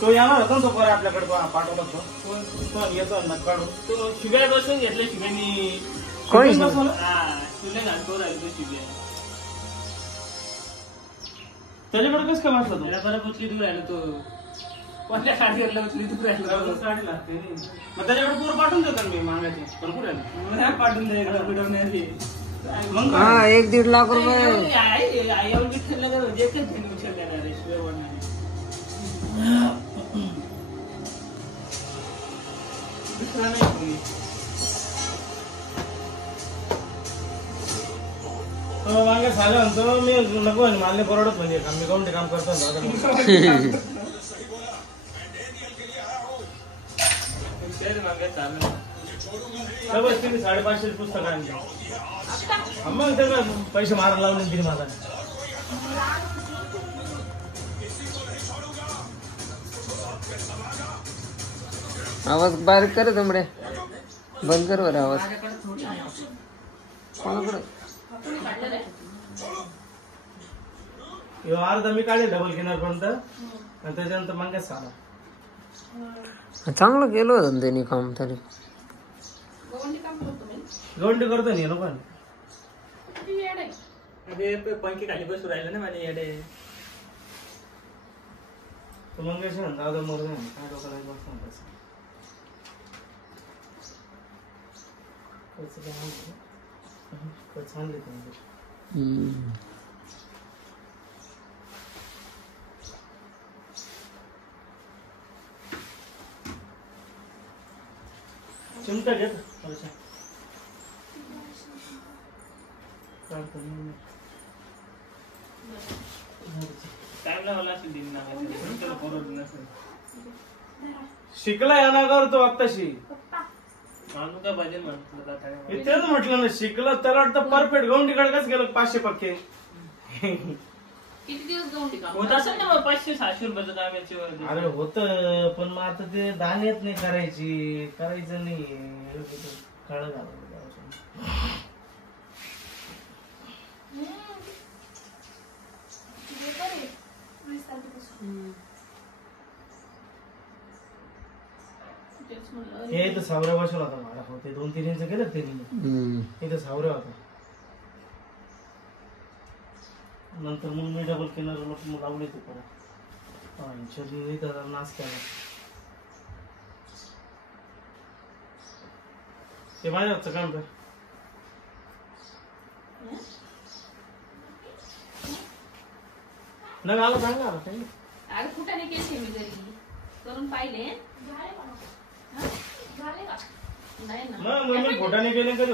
तो येणार होता तो पोर आपल्याकडे पाठवला तो येतो ना काढून तो शिव्या बसून घेतले शिव्यानी घालतो राहिलो तो शिव्या त्याच्याकडे कसं काय वाटलं तो बरं उचली दूर राहिलो तो कोणत्या साडीला उचली दूर राहिलो साडी लागते मग त्याच्याकडे पोर पाठवून देतात मी मागायचे भरपूर आहे पाठवून दे पिडवण्याची हाँ 1-1.5 लाख रुपए मागे झालं म्हणतो मी नको मानले परवडत म्हणजे मी काऊन काम करतो 550 पुस्तक आणली मग त्याला पैसे मारायला लावले तिने मला आवाज बारीक कर तुमडे बंद कर बरं आवाज अर्धा मी काढले डबल किनार पर्यंत आणि त्याच्यानंतर मग साला चांगलं केलं होतं त्यांनी काम तरी गवंडी करतो नाही नको पंखी खाली बसू राहिले ना माझे येडे तू मग दादा मोर काय डोक्याला चांगले चिमटा घेत शिकला या ना करतो आत्ताशी तेच म्हटलं ना शिकला त्याला वाटतं परफेक्ट गवंडीकडे कसं गेलं 500 पक्के किती दिवस गवंडी काम होत असेल ना 500-600 रुपयाचं दाम्याचे अरे होत पण मग आता ते दाण्यात नाही करायचं नाही कळ झालं हे तर सावऱ्या बसवला होता मला होते 2-3 इंच केलं त्यांनी इथं सावऱ्या होता नंतर मग मी डबल किनार लावले ते परत नाश केला ते माझ्या हातचं काम कर न आला चांगला आला काही अरे कुठे केले मी घरी करून पाहिले नाही ना फोटाने केले कधी